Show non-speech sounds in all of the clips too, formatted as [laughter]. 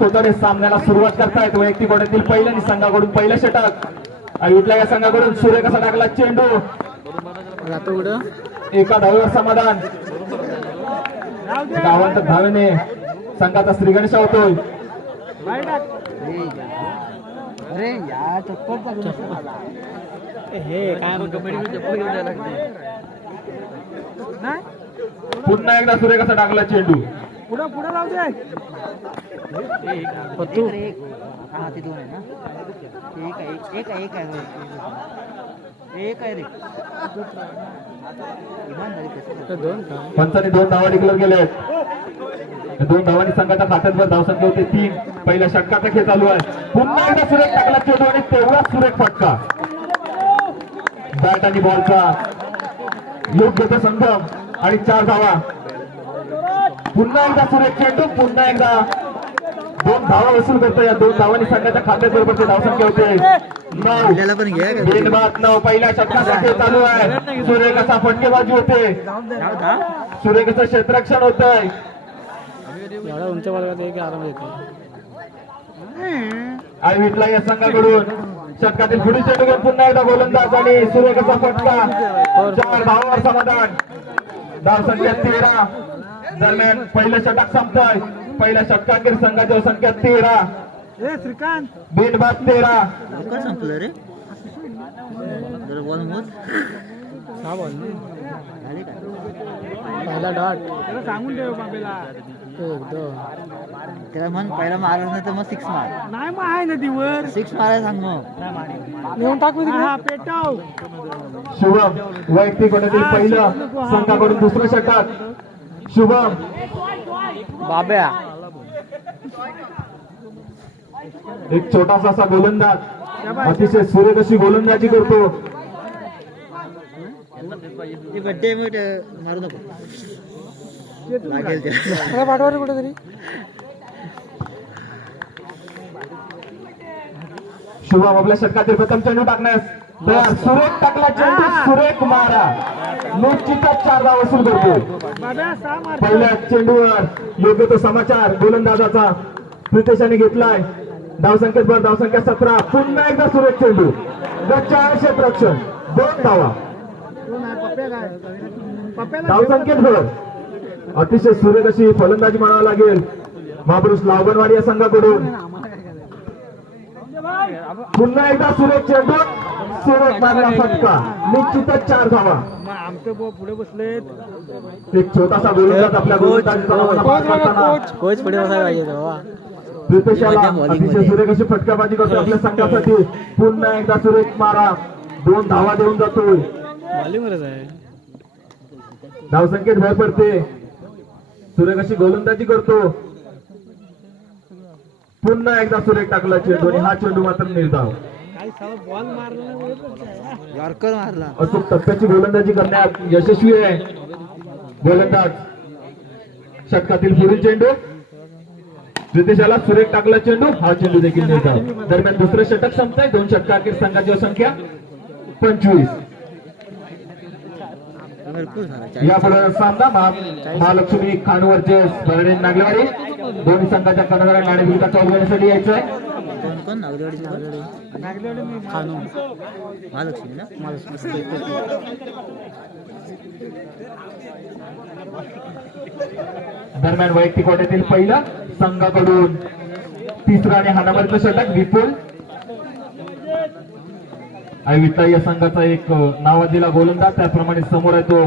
कोतरे सामन्याला सुरुवात करतायत वैयक्तिक गोड्यातील पहिल्या संघाकडून पहिलं षटक. आणि या संघाकडून सूर्य कसा टाकला चेंडू. एका धावेवर समाधान. गावांत धावेने संघाचा श्रीगणेश होतोय. अरे या चप्पल हे काय चप्पल पुन्हा एकदा सूर्य कसा टाकला चेंडू. पुढं पुढं जाऊ दे. पत्तू. हा ते दोन आहे ना? एक आहे एक आहे एक आहे. होय. एक आहे रे. इमानदारी कसं दोन का पंचाने दोन धावा डिक्लेअर केले आहेत दोन धावांनी संघाच्या खात्यात धावसंख्या होते तीन. पहिल्या षटकाचा खेळ चालू आहे. पुन्हा एकदा सुरेख टाकला चेंडू आणि तेवढाच सुरेख फटका. बॅट आणि बॉलचा योग्य तो संगम आणि चार धावा. पुन्हा एकदा सुरेख चेंडू पुन्हा एकदा दोन धावा वसूल करतो या दोन धावांनी संघाच्या खात्यात बरोबर ते धावसंख्या होते. बिनबाद नऊ. पहिल्या षटकाचा खेळ चालू आहे. सूर्य कसा फटकेबाजी होते. सूर्य कसं क्षेत्ररक्षण होत आहे आणि विटला या संघाकडून. षटकातील पुढील चेंडू घेऊन पुन्हा एकदा गोलंदाज आणि सूर्य कसा फटका. चार धावावर समाधान. धाव संख्या तेरा. दरम्यान पहिलं षटक संपतंय. पहिल्या षटकातील संघाची संख्या तेरा. श्रीकांत. बिनबाद तेरा. लवकर संपलं रे? पहिला डॉट. त्याला सांगून ठेव बाबेला. एक दोन त्याला म्हण पहिला मारलं नाही तर मग सिक्स मार. नाही मग आहे नदीवर सिक्स मारायला सांग मग. नेऊन टाकू हा पेटाव. शुभम वैयक्तिक गटातील पहिलं संघाकडून दुसरं षटक. शुभम। बाब्या। एक छोटासा असा गोलंदाज अतिशय सूर्य कशी गोलंदाजी करतो. मारू नको लागेल ते पाठवा कुठे तरी शुभम आपल्या षटकातील प्रथम चेंडू टाकण्यास. सुरेख टाकला चेंडू सुरेख मारा. निश्चितच चार धाव वसूल करतो पहिल्या चेंडूवर योग्य तो समाचार गोलंदाजाचा प्रितेशाने घेतलाय. धावसंख्येत भर धावसंख्या सतरा. पुन्हा एकदा सुरेख चेंडू. चार क्षेत्ररक्षण दोन धावा. धावसंख्येत भर अतिशय सुरेख अशी फलंदाजी म्हणावं लागेल. महापुरुष लावगणवाडी या संघाकडून. पुन्हा एकदा सुरेख चेंडू. सुरेख मारला फटका. निश्चितच चार धावा. आमचं पुढे बसले एक छोटासा गोलंदाज आपल्या कोच पुढे बसायला पाहिजे अतिशय. सुरेख अशी फटकाबाजी करतो आपल्या [laughs] संघासाठी. पुन्हा एकदा सुरेख मारा. दोन धावा देऊन आहे. धावसंख्येत भर पडते. सुरेख अशी गोलंदाजी करतो. पुन्हा एकदा सुरेख टाकला चेंडू आणि हा चेंडू मात्र निर्धाव. यॉर्कर मारला अचूक टप्प्याची गोलंदाजी करण्यात यशस्वी आहे. गोलंदाज. षटकातील पुढील चेंडू. ब्रिटिशाला सुरेख टाकला चेंडू. हा चेंडू देखील निर्धाव दरम्यान दुसरं षटक संपतंय. दोन षटकातील संघाची संख्या पंचवीस. भरपूर झाला या पुढे सामना. महा- महालक्ष्मी खानवरचे बरडे नागलेवाडी दोन्ही संघाच्या कर्णधार नाणेफिका चौघांसाठी यायचंय. कोण? कोण नागदेवाडी नागदेवाडी खानू. महालक्ष्मी ना? महालक्ष्मी दरम्यान वैयक्तिक वाट्यातील पहिला संघाकडून तिसरा आणि हा नंबर षटक विपुल. आणि या संघाचा एक नावाजीला गोलंदाज त्याप्रमाणे समोर आहे तो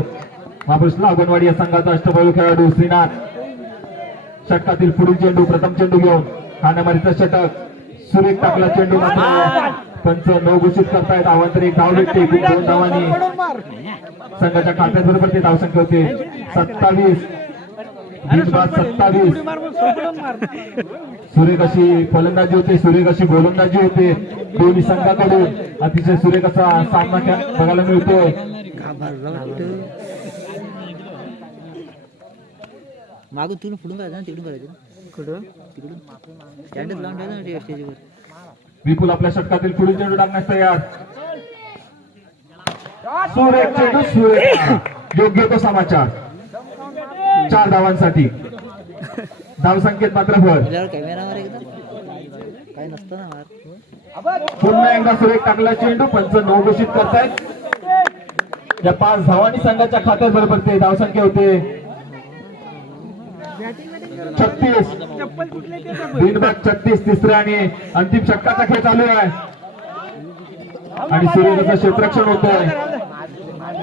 महापुरुष लागणवाडी या संघाचा अष्टपैलू खेळाडू श्रीनाथ. षटकातील पुढील चेंडू प्रथम चेंडू घेऊन हा नंबरचं षटक. सुरेख टाकला चेंडू पंच नऊ घोषित करतायत. आव्हान एक धाव भेटते. दोन धावांनी संघाच्या खात्यात बरोबर ते धावसंख्या होते सत्तावीस. सत्तावीस. सुरेख अशी फलंदाजी होते. सुरेख अशी गोलंदाजी होते. दोन्ही संघाकडून. अतिशय सुरेख असा सामना बघायला मिळतोय. मागून तिकडून फुडून करायचं तिकडून करायचं विपुल आपल्या षटकातील पुढील चेंडू टाकण्यास तयार. सुरेख चेंडू सुरेख. योग्य तो समाचार. चार धावांसाठी. धाव संकेत मात्र भर. पुन्हा एकदा सुरेख टाकला चेंडू. पंच नऊ घोषित करतायत. या पाच धावांनी संघाच्या खात्यात बरोबर ते धावसंख्या होते. छत्तीस. बिनबाद छत्तीस तिसऱ्या आणि अंतिम षटकाचा खेळ चालू आहे. आणि सूर्यचं क्षेत्ररक्षण होतोय.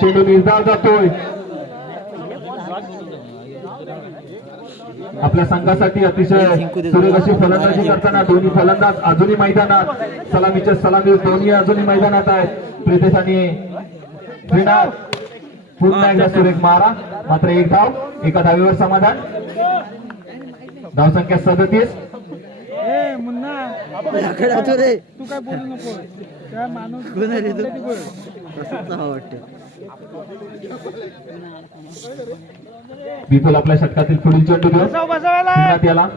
चेंडू निर्धाव जातोय. आपल्या संघासाठी अतिशय सूर्यकशी फलंदाजी करताना दोन्ही फलंदाज अजूनही मैदानात. सलामीचे सलामी दोन्ही अजूनही मैदानात आहेत. प्रितेश आणि एकदा सुरेख मारा. मात्र एक धाव एका धावेवर समाधान. धावसंख्या सदतीस ए मुन्ना आकडे आठव रे तू काय बोलू नको. त्या माणूस विपुल आपल्या षटकातील पुढील चेंडू घेऊन बसव बसवायला श्रीनाथ याला.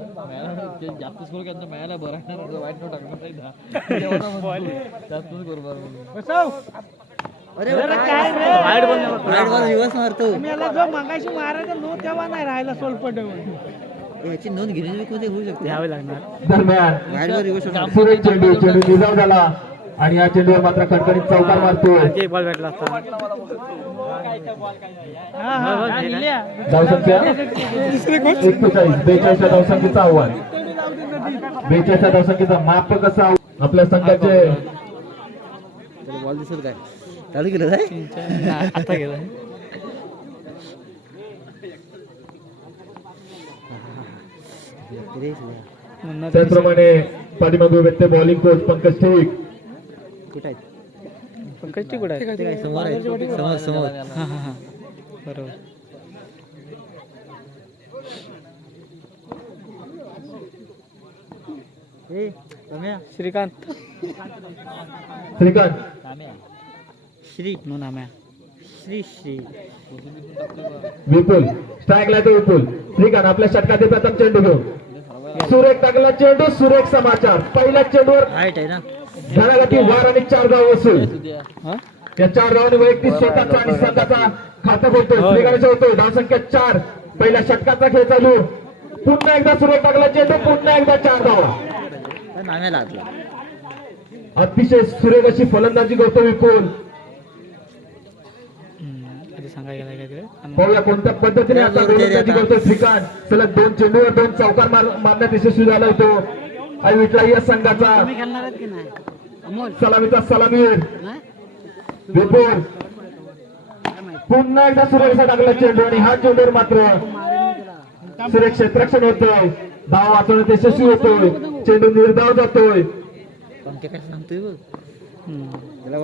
हा राहू दे चल राहू दे. चेंडू निर्धाव बसव बसव बसव. अरे अरे काय रे? वाईट बॉल वाईट बॉल रिवर्स मारतो मी याला जो मगाशी मारायचा नो तेव्हा नाही राहिला सोलपट याची नोंद गिनीजमध्ये होऊ शकते? घ्यावे लागणार. दरम्यान चेंडू चेंडू झाला. आणि या चेंडूवर मात्र खडखडीत चौकार हा हा एक्केचाळीस बेचाळीसच्या धावसंख्येचं आव्हान. बेचाळीसच्या धावसंख्येचा माप कसा आपल्या संघाचे बॉल दिसत काय? चालू केलं काय? आता गेलं. त्याचप्रमाणे पाठीमागे उभे ते बॉलिंग कोच पंकज ठेवीक. कुठं आहेत? पंकज कुठं ते काय समोर आहे. समोर समोर हा हा हा. बरोबर. ए रम्या. श्रीकांत. श्रीकांत. श्री नो नाम्या श्री श्री. विपुल. स्ट्राईकला तो विपुल. श्रीकांत आपल्या षटकातील प्रथम चेंडू घेऊन. सुरेख टाकला चेंडू सुरेख समाचार. पहिल्या चेंडूवर हाईट आहे ना? घराघाती वार आणि चार धाव वसूल? हा. या चार धावांनी वैयक्तिक स्वतःचा आणि संघाचा खाता बोलतोय श्रीकांत होतोय. धावसंख्या चार. पहिल्या षटकाचा खेळ चालू. पुन्हा एकदा सुरेख टाकला चेंडू पुन्हा एकदा चार धावा अतिशय सुरेख अशी फलंदाजी करतो विपुल. काय पाहूया कोणत्या पद्धतीने आता गोलंदाजी करतोय श्रीकांत. सलग दोन चेंडूवर दोन चौकार मार- मारण्यात यशस्वी झाला तो आई विठला या संघाचा. सलामीचा सलामीर विपुल पुन्हा एकदा सुरेखचा टाकला चेंडू आणि हा चेंडूवर मात्र सुरेख क्षेत्ररक्षण होतोय. धाव वाचवण्यात यशस्वी होतोय. चेंडू निर्धाव जातोय. सांगतोय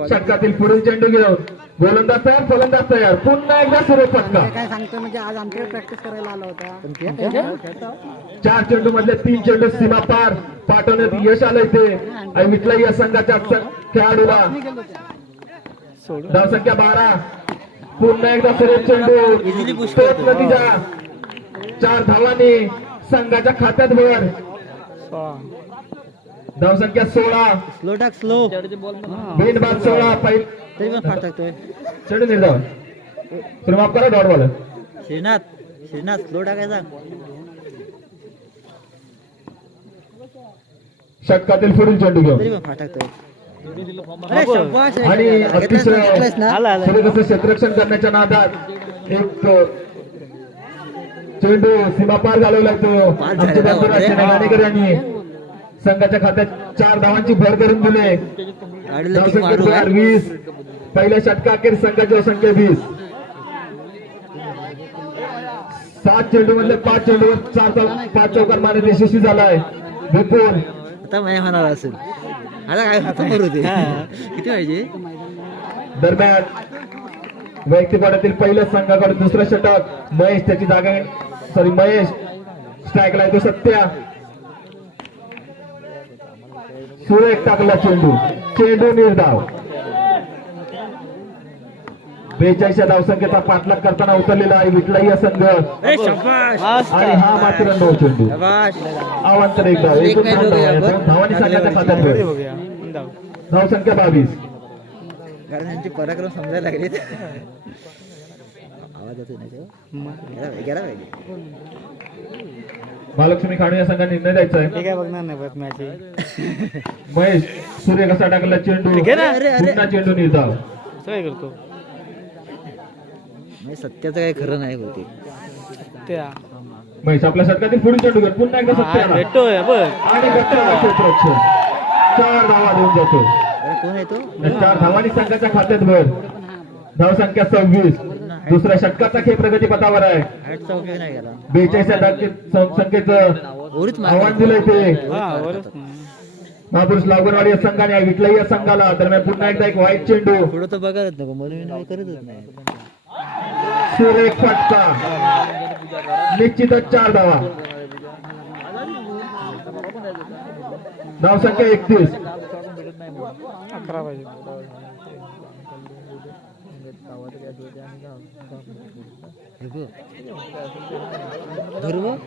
षटकातील पुढील चेंडू घेऊन गोलंदाज तयार फलंदाज तयार. पुन्हा एकदा सुरेख फटका. काय सांगतोय म्हणजे आज आमच्याकडे प्रॅक्टिस करायला आला होता. चार चेंडू मधले तीन चेंडू सीमा पार पाठवण्यात यश आलंय ते. आणि मिटला या संघाच्या खेळाडूला. धावसंख्या बारा. पुन्हा एकदा सुरेश चेंडू. तोच नतीजा चार धावांनी संघाच्या खात्यात भर. धावसंख्या सोळा. स्लो टाक स्लो बिनबाद सोळा पहिल तरी पण फाट टाकतोय चेंडू निर्धाव तुम्ही माफ करा dot ball Srinath Srinath slow टाकायचा षटकातील पुढील चेंडू घेऊन. आणि अतिशय क्षेत्ररक्षण करण्याच्या नादात एक चेंडू सीमापार घालवला तो. पाच आमचे झाले बंधू ना, राजकीय रे. गाणेकर यांनी संघाच्या खात्यात चार धावांची भर करून दिले. मारू? वीस. पहिल्या षटकाखेर संघाची संख्या वीस. सात चेंडू मधले पाच चेंडूवर चार पाच चौकार मारण्यात यशस्वी झालाय. विपुल. आता होणार असेल. आता काय समोर होते किती पाहिजे? दरम्यान वैयक्तिक वाड्यातील पहिल्या संघाकडे दुसरं षटक. महेश त्याची जागा सॉरी महेश. स्ट्राईकला येतो सत्या. सुरेख टाकला चेंडू. चेंडू निर्धाव. बेचाळीसच्या धावसंख्येचा पाठलाग करताना उतरलेला आहे विटला या संघ. आणि हा मात्र नऊ चेंडू. आवांतर एक धाव एकूण. धावांनी खात्यात भर. धावसंख्या बावीस. कारण पराक्रम समजायला लागले. आवाज येतो नाही तेव्हा? गेला पाहिजे, गेला पाहिजे. महालक्ष्मी खाणू या संघाने निर्णय द्यायचा आहे. हे काय बघणार नाही मॅच महेश सूर्य कसा टाकला? चेंडू. पुन्हा चेंडू निर्धाव काय करतो सत्याचं काही खरं नाही होते त्या. महेश आपल्या षटकातील पुढील चेंडू घेऊन पुन्हा एकदा सत्य आला. भेटतोय बघ. आणि क्षेत्ररक्षण चार धावा देऊन जातो. कोण आहे तो? या चार धावांनी संघाच्या खात्यात भर. धाव संख्या सव्वीस. दुसऱ्या षटकाचा खेळ प्रगतीपथावर आहे. बेचाळीस या संख्येचं आव्हान दिलंय ते. महापुरुष लागवणवाडी या संघाने विकलाई या संघाला. दरम्यान पुन्हा एकदा एक वाईट चेंडू. पुढं तर करतच नाही. सुरेख फटका निश्चितच चार धावा. धाव संख्या एकतीस. अकरा पाहिजे. बघ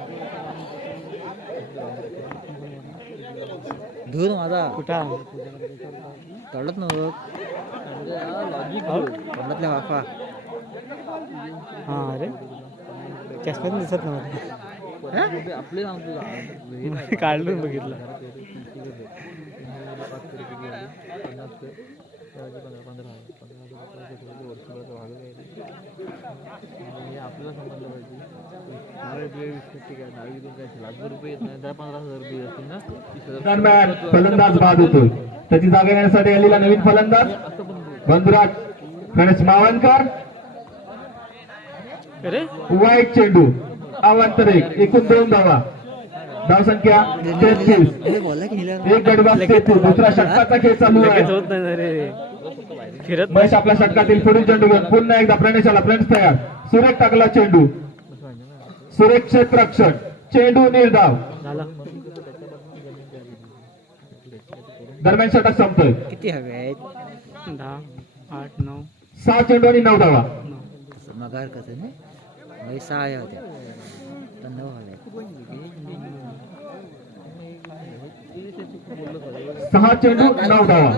धुर माझा कुठं? तोडत ना बघ तोंडातल्या वाफा. हा अरे. चष्म्यात दिसत नव्हतं. काढून बघितलं. [laughs] दरम्यान फलंदाज बाद होतो. त्याची जागा घेण्यासाठी आलेला नवीन फलंदाज बंधुराज गणेश मावणकर अरे? वाईट चेंडू. अवांतर एक एकूण दोन धावा. धाव संख्या तेहतीस. एक गडबास तेहतीस. दुसरा षटकाचा खेळ चालू आहे. महेश आपल्या षटकातील पुढील चेंडू घेऊन पुन्हा एकदा प्रणेशाला फ्रेंड्स तयार. सुरेख टाकला चेंडू. सुरेख क्षेत्ररक्षण. चेंडू निर्धाव. दरम्यान षटक संपतोय. किती हवे आहेत? दहा आठ नऊ. सहा चेंडू आणि नऊ धावा. मगार कसं नाही? सहा होत्या. तर नऊ हव्या सहा चेंडू नऊ धावा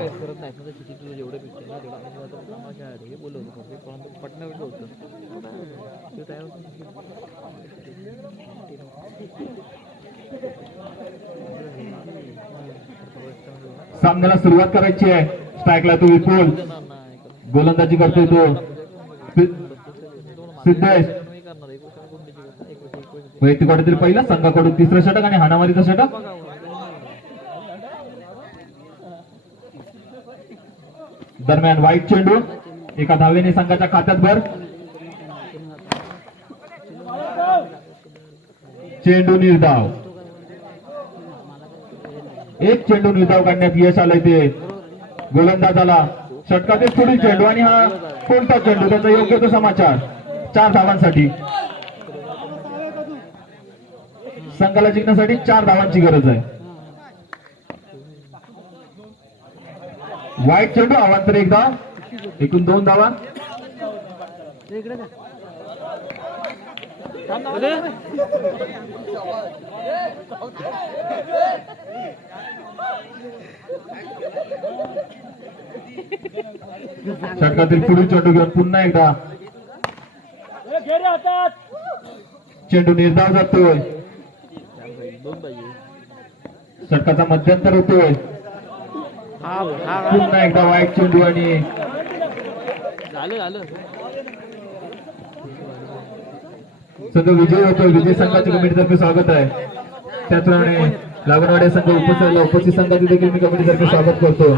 सामन्याला सुरुवात करायची आहे. स्ट्राईकला तो विपुल. गोलंदाजी करतोय तो. सिद्धेश. वैयक्तिक वाटातील पहिला संघाकडून तिसरं षटक आणि हाणामारीचं षटक. दरम्यान वाईट चेंडू एका धावेने संघाच्या खात्यात भर. चेंडू निर्धाव. एक चेंडू निर्धाव काढण्यात यश आलंय ते. गोलंदाजाला षटकातील पुढील चेंडू आणि हा कोणता चेंडू? त्याचा योग्य तो समाचार. चार धावांसाठी. संघाला जिंकण्यासाठी चार धावांची गरज आहे. वाईट चेंडू अवांतर एक धाव एकूण दोन धावा. षटकातील पुढील चेंडू घेऊन पुन्हा एकदा. चेंडू निर्धाव जातोय. षटकाचा मध्यंतर होतोय. पुन्हा एकदा वाईट चेंडू आणि झालं झालं विजय होतोय. विजय संघाची कमिटीतर्फे स्वागत आहे. त्याचप्रमाणे लागणवाड्या संघ उपस्थित उपस्थित संघाचे देखील मी कमिटीतर्फे स्वागत करतो.